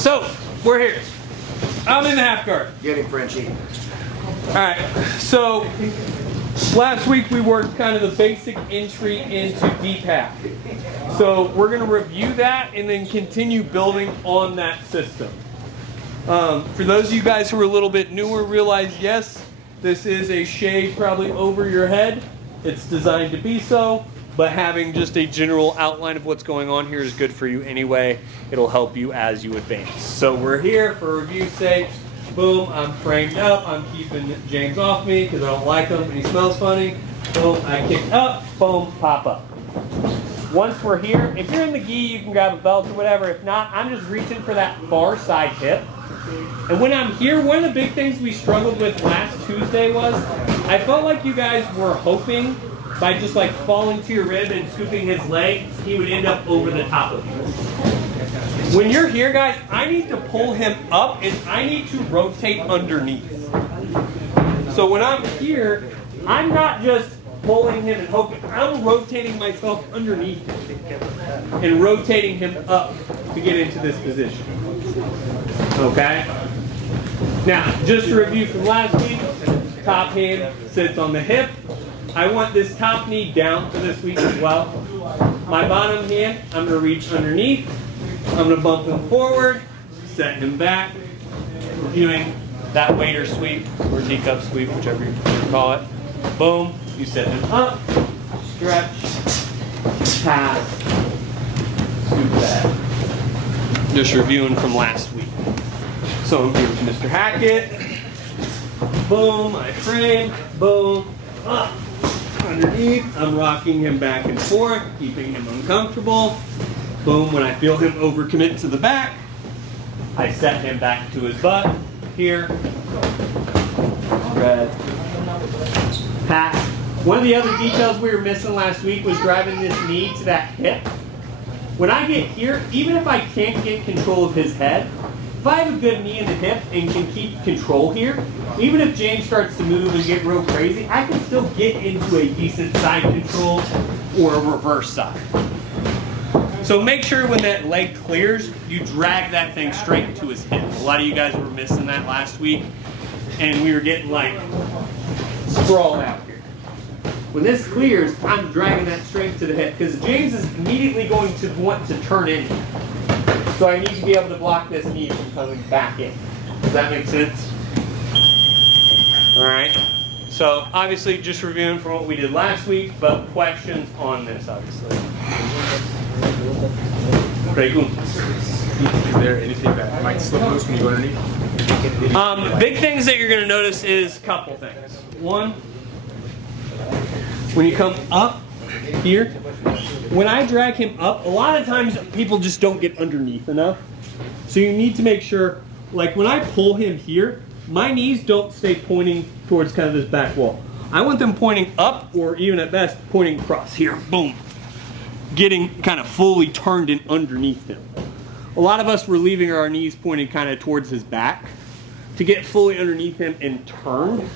So, we're here. I'm in the half guard. Get him, Frenchie. All right, so last week we worked kind of the basic entry into DPAC. So we're going to review that and then continue building on that system. For those of you guys who are a little bit newer, realize yes, this is a shade probably over your head. It's designed to be so, but having just a general outline of what's going on here is good for you anyway. It'll help you as you advance. So we're here for review's sake. Boom, I'm framed up. I'm keeping James off me because I don't like him and he smells funny. Boom, I kick up. Boom, pop up. Once we're here, if you're in the gi, you can grab a belt or whatever. If not, I'm just reaching for that far side hip. And when I'm here, one of the big things we struggled with last Tuesday was I felt like you guys were hoping by just like falling to your rib and scooping his leg, he would end up over the top of you. When you're here, guys, I need to pull him up and I need to rotate underneath. So when I'm here, I'm not just pulling him and hoping, I'm rotating myself underneath him and rotating him up to get into this position. Okay? Now, just to review from last week, top hand sits on the hip. I want this top knee down for this week as well. My bottom hand, I'm going to reach underneath. I'm going to bump him forward, set him back, reviewing that waiter sweep or teacup sweep, whichever you call it. Boom, you set him up, stretch, pass, scoop back. Just reviewing from last week. So I'm here with Mr. Hackett. Boom, I frame, boom, up, underneath. I'm rocking him back and forth, keeping him uncomfortable. Boom, when I feel him overcommit to the back, I set him back to his butt. Here, red, pass. One of the other details we were missing last week was driving this knee to that hip. When I get here, even if I can't get control of his head, if I have a good knee in the hip and can keep control here, even if James starts to move and get real crazy, I can still get into a decent side control or a reverse side. So make sure when that leg clears, you drag that thing straight into his hip. A lot of you guys were missing that last week, and we were getting like sprawled out here. When this clears, I'm dragging that straight to the hip because James is immediately going to want to turn in. So I need to be able to block this knee from coming back in. Does that make sense? All right. So obviously just reviewing from what we did last week, but questions on this obviously. Pretty cool. Is there anything that might slip loose when you go underneath? Big things that you're going to notice is a couple things. One, when you come up here, when I drag him up, a lot of times people just don't get underneath enough. So you need to make sure, like when I pull him here, my knees don't stay pointing towards kind of this back wall. I want them pointing up or even at best pointing across here. Boom. Getting kind of fully turned in underneath him. A lot of us were leaving our knees pointing kind of towards his back. To get fully underneath him and turn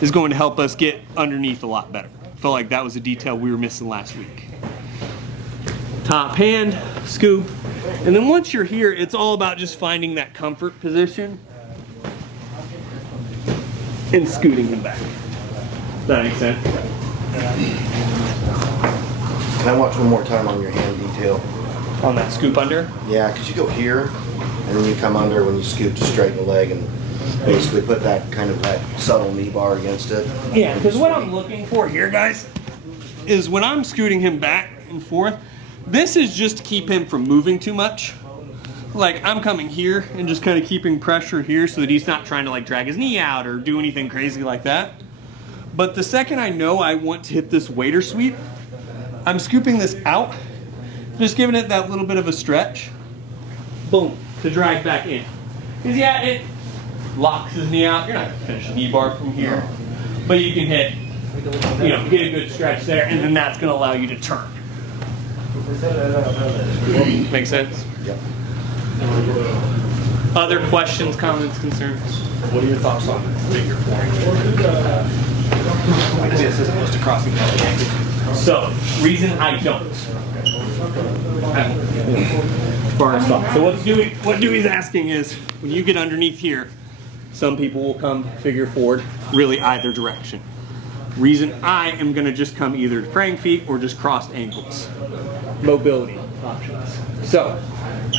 is going to help us get underneath a lot better. I felt like that was a detail we were missing last week. Top hand, scoop, and then once you're here, it's all about just finding that comfort position and scooting him back. Does that make sense? Can I watch one more time on your hand detail? On that scoop under? Yeah, because you go here, and then you come under when you scoop to straighten the leg and basically put that kind of that subtle knee bar against it. Yeah, because what I'm looking for here, guys, is when I'm scooting him back and forth, this is just to keep him from moving too much. Like, I'm coming here and just kind of keeping pressure here so that he's not trying to like drag his knee out or do anything crazy like that. But the second I know I want to hit this waiter sweep, I'm scooping this out, just giving it that little bit of a stretch, boom, to drag back in. Because yeah, it locks his knee out. You're not going to finish a knee bar from here, but you can hit, you know, get a good stretch there, and then that's going to allow you to turn. Make sense? Yep. Other questions, comments, concerns? What are your thoughts on figure 4? Like this as opposed to crossing the leg. So, reason I don't. farthest off. So what Dewey's asking is, when you get underneath here, some people will come figure forward, really either direction. Reason I am gonna just come either to praying feet or just crossed ankles. Mobility options. So,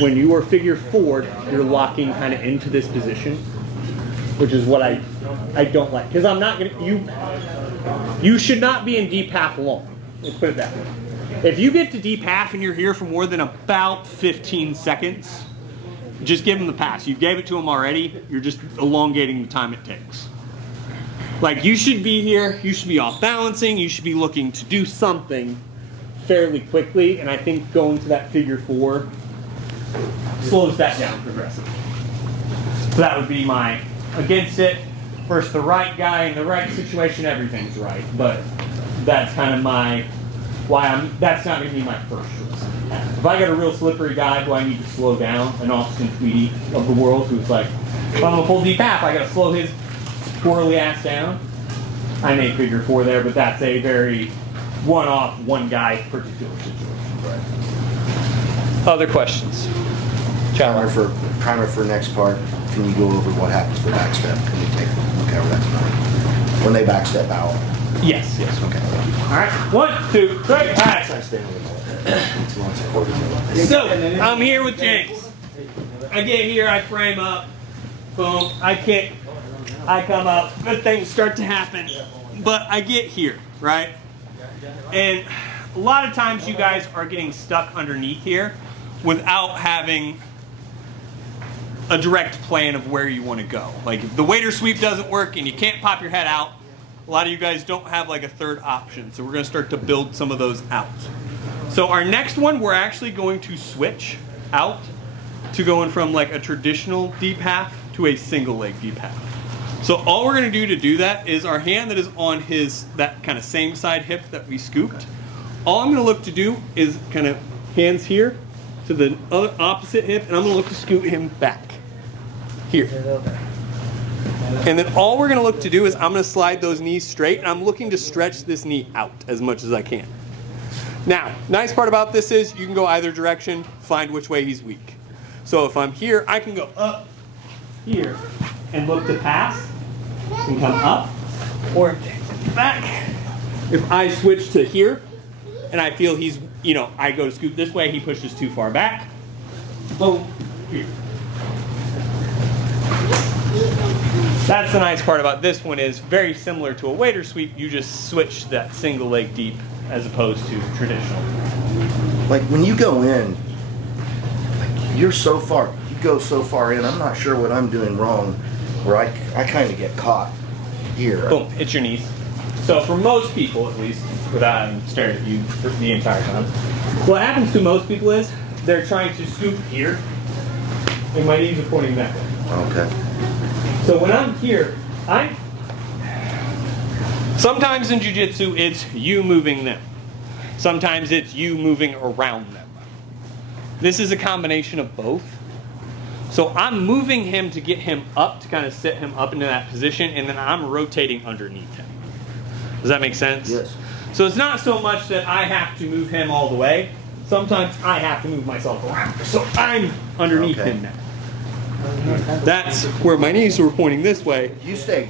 when you are figure forward, you're locking kind of into this position, which is what I don't like. Because I'm not gonna, you should not be in deep half long. Let's put it that way. If you get to deep half and you're here for more than about 15 seconds, just give him the pass. You gave it to him already. You're just elongating the time it takes. Like, you should be here. You should be off balancing. You should be looking to do something fairly quickly. And I think going to that figure four slows that down progressively. So that would be my against it. Versus the right guy in the right situation, everything's right. But that's kind of my that's not going to be my first choice. If I got a real slippery guy who I need to slow down, an Austin Tweedy of the world, who's like, if I'm going to pull deep half, I got to slow his squirrely ass down. I may figure four there, but that's a very one-off, one guy particular situation. Right. Other questions? Primer for next part. Can you go over what happens for backstep? Can you take a look over that tonight? When they backstep out. Yes. Okay. All right. 1, 2, 3. All right. I stay on the So, I'm here with James. I get here, I frame up, boom, I kick, I come up, good things start to happen. But I get here, right? And a lot of times you guys are getting stuck underneath here without having a direct plan of where you want to go. Like, if the waiter sweep doesn't work and you can't pop your head out, a lot of you guys don't have like a third option. So we're going to start to build some of those out. So our next one, we're actually going to switch out to going from like a traditional deep half to a single leg deep half. So all we're going to do that is our hand that is on that kind of same side hip that we scooped. All I'm going to look to do is kind of hands here to the other opposite hip, and I'm going to look to scoot him back here. And then all we're going to look to do is I'm going to slide those knees straight, and I'm looking to stretch this knee out as much as I can. Now, nice part about this is you can go either direction, find which way he's weak. So if I'm here, I can go up here and look to pass and come up, or back. If I switch to here and I feel he's, I go to scoop this way, he pushes too far back, boom, here. That's the nice part about this one, is very similar to a waiter sweep. You just switch that single leg deep as opposed to traditional. Like when you go in, you go so far in, I'm not sure what I'm doing wrong, where I kind of get caught here. Boom, it's your knees. So for most people, at least, without staring at you for the entire time, what happens to most people is they're trying to scoop here, and my knees are pointing that way. Okay. So when I'm here, sometimes in jiu-jitsu, it's you moving them. Sometimes it's you moving around them. This is a combination of both. So I'm moving him to get him up, to kind of set him up into that position, and then I'm rotating underneath him. Does that make sense? Yes. So it's not so much that I have to move him all the way. Sometimes I have to move myself around. So I'm underneath him now. That's where my knees were pointing this way. You stay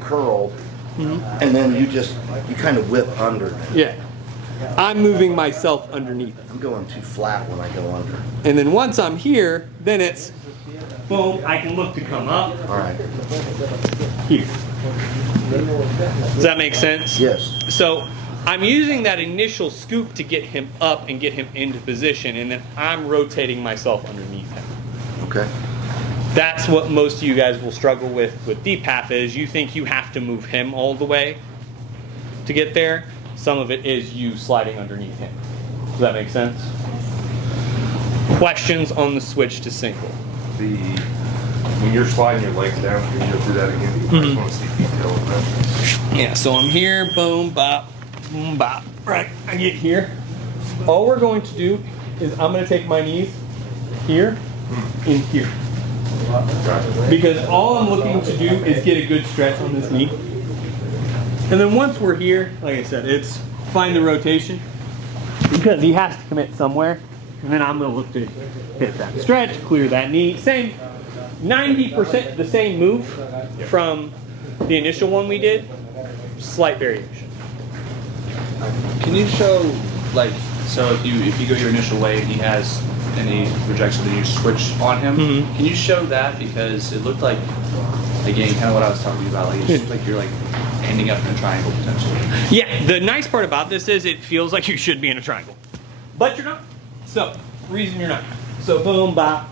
curled, and then you kind of whip under. Yeah. I'm moving myself underneath. I'm going too flat when I go under. And then once I'm here, then it's boom, I can look to come up. All right. Here. Does that make sense? Yes. So I'm using that initial scoop to get him up and get him into position, and then I'm rotating myself underneath him. Okay. That's what most of you guys will struggle with deep half, is you think you have to move him all the way to get there. Some of it is you sliding underneath him. Does that make sense? Questions on the switch to single? When you're sliding your legs down, can you go through that again? I just want to see detail of that. Yeah, so I'm here, boom, bop, right, I get here. All we're going to do is I'm going to take my knees here and here. Because all I'm looking to do is get a good stretch on this knee. And then once we're here, like I said, it's find the rotation. Because he has to commit somewhere. And then I'm going to look to hit that stretch, clear that knee. Same, 90% the same move from the initial one we did. Slight variation. Can you show, like, so if you go your initial way and he has any rejection, then you switch on him? Mhm. Can you show that? Because it looked like, again, kind of what I was talking about. Like, it just looked like you're like ending up in a triangle potentially. Yeah, the nice part about this is it feels like you should be in a triangle. But you're not. So, reason you're not. So boom, bop,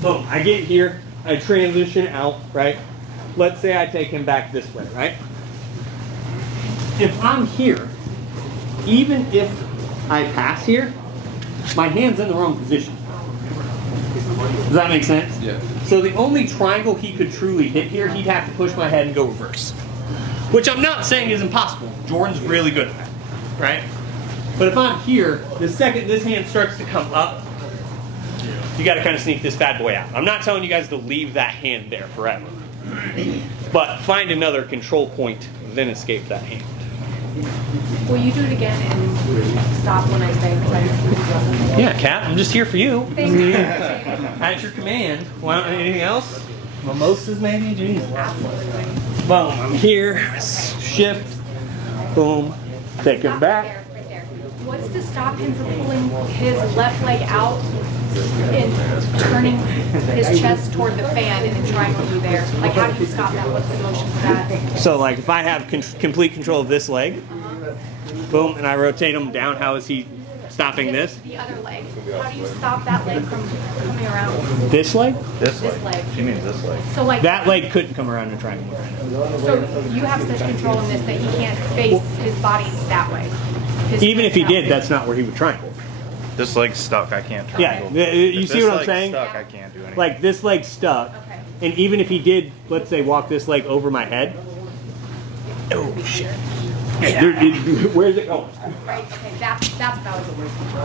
boom. I get here, I transition out, right? Let's say I take him back this way, right? If I'm here, even if I pass here, my hand's in the wrong position. Does that make sense? Yeah. So the only triangle he could truly hit here, he'd have to push my head and go reverse. Which I'm not saying is impossible. Jordan's really good at that, right? But if I'm here, the second this hand starts to come up, you got to kind of sneak this bad boy out. I'm not telling you guys to leave that hand there forever. But find another control point, then escape that hand. Will you do it again and stop when I say? Yeah, Kat, I'm just here for you. Thank you. At your command. Want anything else? Mimosas maybe? Jesus. Absolutely. Boom, I'm here. Shift. Boom. Take him Stop back. Right there, right there. What's to stop him from pulling his left leg out and turning his chest toward the fan and then triangle you there? Like, how do you stop that? What's the motion for that? So like if I have complete control of this leg, boom, and I rotate him down, how is he stopping this? The other leg. How do you stop that leg from coming around? This leg? This leg. She means this leg. So like That leg couldn't come around and triangle right now. So you have such control in this that he can't face his body that way. Even if he did, that's not where he would triangle. This leg's stuck. I can't Yeah, triangle. you If see this what I'm leg's saying? Stuck. I can't do anything. Like this leg's stuck, Okay. and even if he did, let's say, walk this leg over my head. Oh shit! Where's it going? Right. Okay. That's what I was looking for.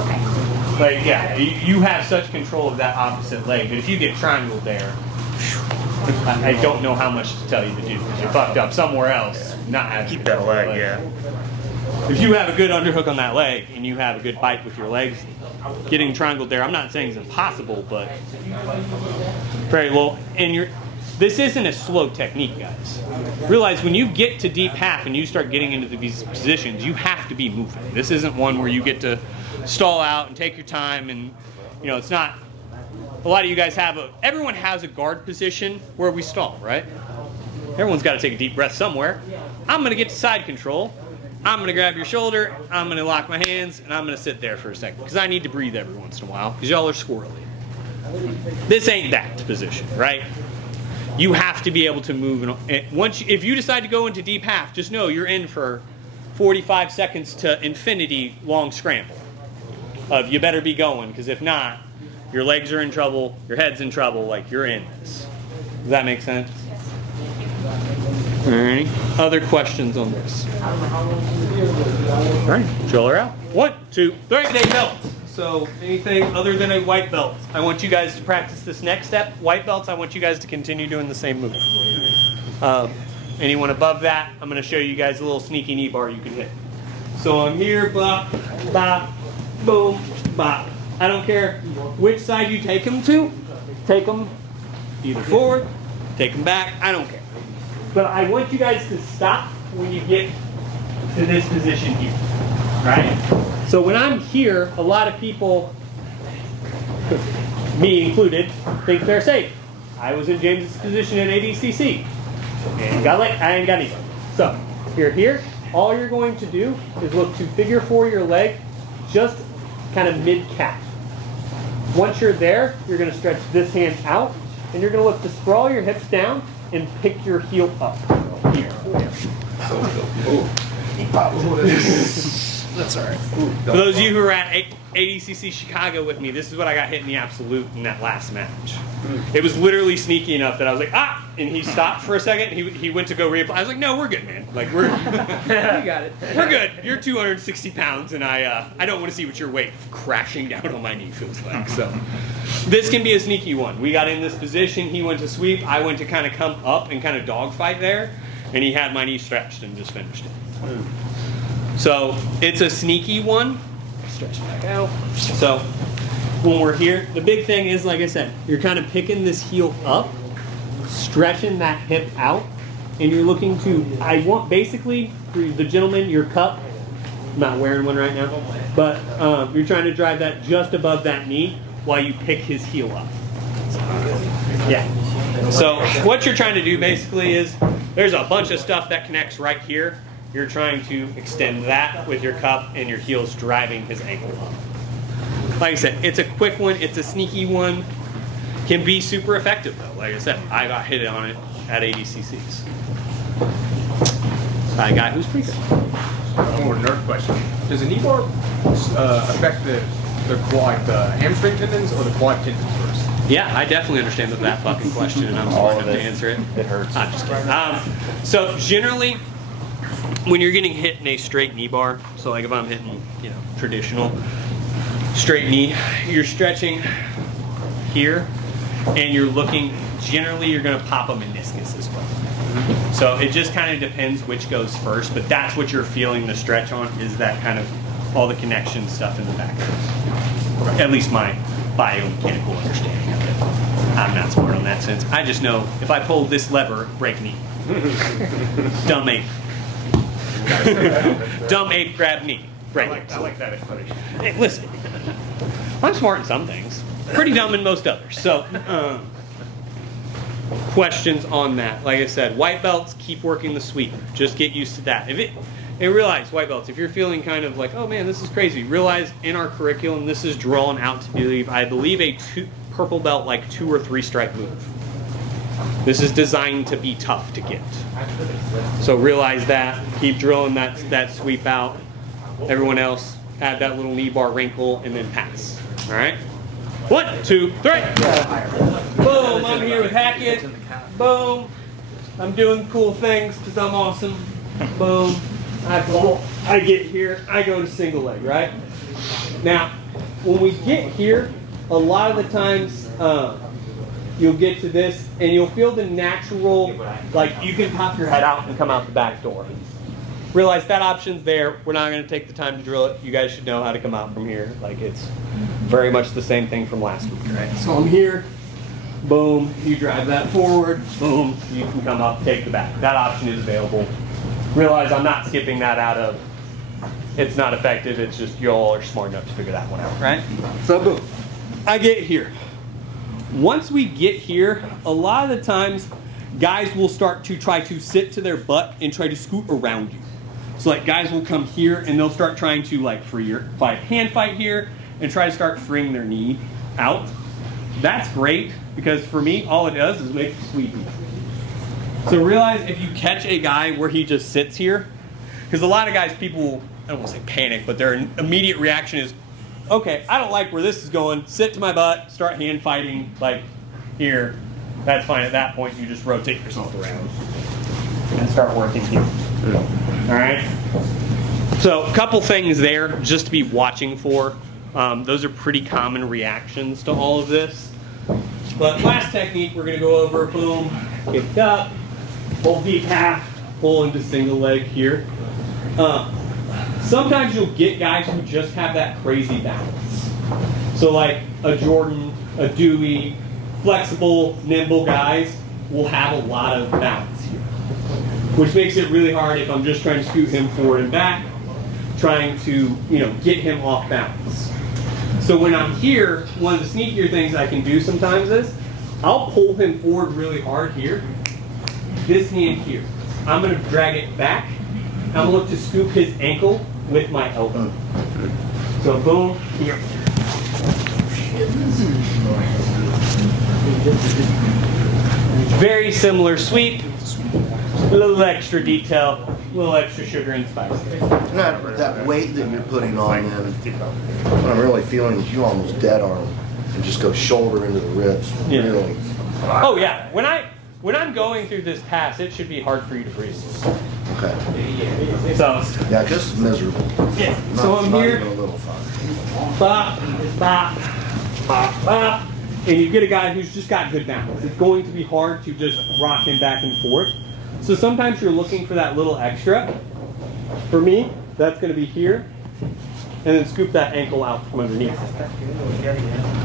Okay. Like yeah, you have such control of that opposite leg, but if you get triangled there, I don't know how much to tell you to do. You're fucked up somewhere else. Not having Keep that control of the leg, yeah. If you have a good underhook on that leg and you have a good bite with your legs, getting triangled there, I'm not saying it's impossible, but very low. And this isn't a slow technique, guys. Realize when you get to deep half and you start getting into these positions, you have to be moving. This isn't one where you get to stall out and take your time, and you know it's not. A lot of you guys everyone has a guard position where we stall, right? Everyone's got to take a deep breath somewhere. I'm going to get to side control. I'm going to grab your shoulder, I'm going to lock my hands, and I'm going to sit there for a second because I need to breathe every once in a while because y'all are squirrely. This ain't that position, right? You have to be able to move. If you decide to go into deep half, just know you're in for 45 seconds to infinity long scramble. You better be going because if not, your legs are in trouble, your head's in trouble, like you're in this. Does that make sense? All right. Other questions on this? All right. Drill her out. 1, 2, 3. Day belts. So anything other than a white belt, I want you guys to practice this next step. White belts, I want you guys to continue doing the same move. Anyone above that, I'm going to show you guys a little sneaky knee bar you can hit. So I'm here, bop, bop, boom, bop. I don't care which side you take them to. Take them either forward, take them back. I don't care. But I want you guys to stop when you get to this position here, right? So when I'm here, a lot of people, me included, think they're safe. I was in James's position at ADCC. I ain't got anything. So you're here. All you're going to do is look to figure 4 your leg, just kind of mid-calf. Once you're there, you're going to stretch this hand out, and you're going to look to sprawl your hips down and pick your heel up here. That's all right. For those of you who were at ADCC Chicago with me, this is what I got hit in the absolute in that last match. It was literally sneaky enough that I was like, ah! And he stopped for a second. He went to go reapply. I was like, no, we're good, man. Like, you got it. We're good. You're 260 pounds, and I don't want to see what your weight crashing down on my knee feels like. So this can be a sneaky one. We got in this position. He went to sweep. I went to kind of come up and kind of dogfight there, and he had my knee stretched and just finished it. So it's a sneaky one. stretch back out. So when we're here, the big thing is, like I said, you're kind of picking this heel up, stretching that hip out, and you're looking to, I want basically, for the gentleman, your cup, I'm not wearing one right now, but you're trying to drive that just above that knee while you pick his heel up. Yeah. So what you're trying to do basically is, there's a bunch of stuff that connects right here. You're trying to extend that with your cup and your heel's driving his ankle up. Like I said, it's a quick one, it's a sneaky one. Can be super effective though. Like I said, I got hit on it at 80 cc's. By a guy who's pretty good. One more nerd question. Does a knee bar affect the quad, the hamstring tendons or the quad tendons first? Yeah, I definitely understand that fucking question, and I'm smart enough to answer it. It hurts. I'm just kidding. So generally, when you're getting hit in a straight knee bar, so like if I'm hitting, traditional straight knee, you're stretching here, and you're looking. Generally, you're going to pop a meniscus as well. So it just kind of depends which goes first, but that's what you're feeling the stretch on, is that kind of all the connection stuff in the back. At least my biomechanical understanding of it. I'm not smart on that sense. I just know if I pull this lever, break knee. Dumb ape. Dumb ape grab knee. Break. I like that explanation. Hey, listen, I'm smart in some things. Pretty dumb in most others. So, questions on that. Like I said, white belts, keep working the sweep. Just get used to that. And realize, white belts, if you're feeling kind of like, oh man, this is crazy, realize in our curriculum, this is drawn out to be, I believe, a purple belt, like 2 or 3 stripe move. This is designed to be tough to get. So realize that, keep drilling that sweep out. Everyone else, add that little knee bar wrinkle, and then pass. All right? 1, 2, 3. Boom, I'm here with Hackett. Boom. I'm doing cool things because I'm awesome. Boom. I get here, I go to single leg, right? Now, when we get here, a lot of the times you'll get to this and you'll feel the natural, like you can pop your head out and come out the back door. Realize that option's there. We're not going to take the time to drill it. You guys should know how to come out from here. Like it's very much the same thing from last week, right? So I'm here, boom, you drive that forward, boom, you can come up, take the back. That option is available. Realize I'm not skipping that out of, it's not effective, it's just y'all are smart enough to figure that one out, right? So boom, I get here. Once we get here, a lot of the times, guys will start to try to sit to their butt and try to scoot around you. So like guys will come here and they'll start trying to like hand fight here and try to start freeing their knee out. That's great because for me, all it does is make it sweepy. So realize if you catch a guy where he just sits here, because a lot of guys, people, I don't want to say panic, but their immediate reaction is, okay, I don't like where this is going, sit to my butt, start hand fighting, like here. That's fine. At that point, you just rotate yourself around and start working here. All right? So a couple things there just to be watching for. Those are pretty common reactions to all of this. But last technique we're going to go over, boom, kicked up, hold deep half, pull into single leg here. Sometimes you'll get guys who just have that crazy balance. So like a Jordan, a Dewey, flexible, nimble guys will have a lot of balance here. Which makes it really hard if I'm just trying to scoot him forward and back, trying to, get him off balance. So when I'm here, one of the sneakier things I can do sometimes is, I'll pull him forward really hard here, this knee in here. I'm going to drag it back. I'm going to look to scoop his ankle with my elbow. So boom, here. Very similar sweep, a little extra detail, a little extra sugar and spice. That weight that you're putting on them, what I'm really feeling is you almost dead arm and just go shoulder into the ribs. Yeah. Really. Oh yeah, when I'm going through this pass, it should be hard for you to breathe. Okay. So Yeah, just miserable. yeah, Not, so I'm not here, even a little fun. bop, bop, bop, bop, and you get a guy who's just got good balance. It's going to be hard to just rock him back and forth. So sometimes you're looking for that little extra. For me, that's going to be here, and then scoop that ankle out from underneath.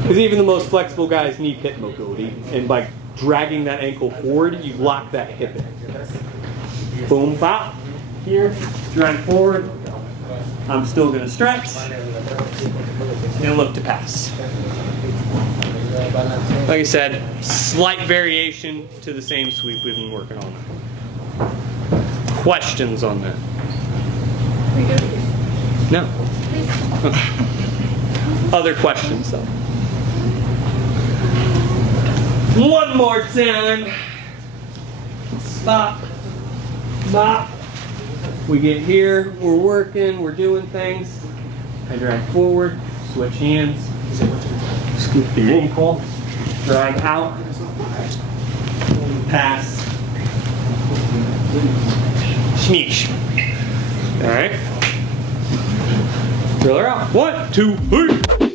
Because even the most flexible guys need hip mobility, and by dragging that ankle forward, you lock that hip in. Boom, pop. Here, drag forward. I'm still going to stretch and look to pass. Like I said, slight variation to the same sweep we've been working on. Questions on that? No. Other questions, though? One more time. Stop. Stop. We get here, we're working, we're doing things. I drag forward, switch hands, scoop the ankle, drag out, pass, sneesh. All right. Driller out. 1, 2, 3.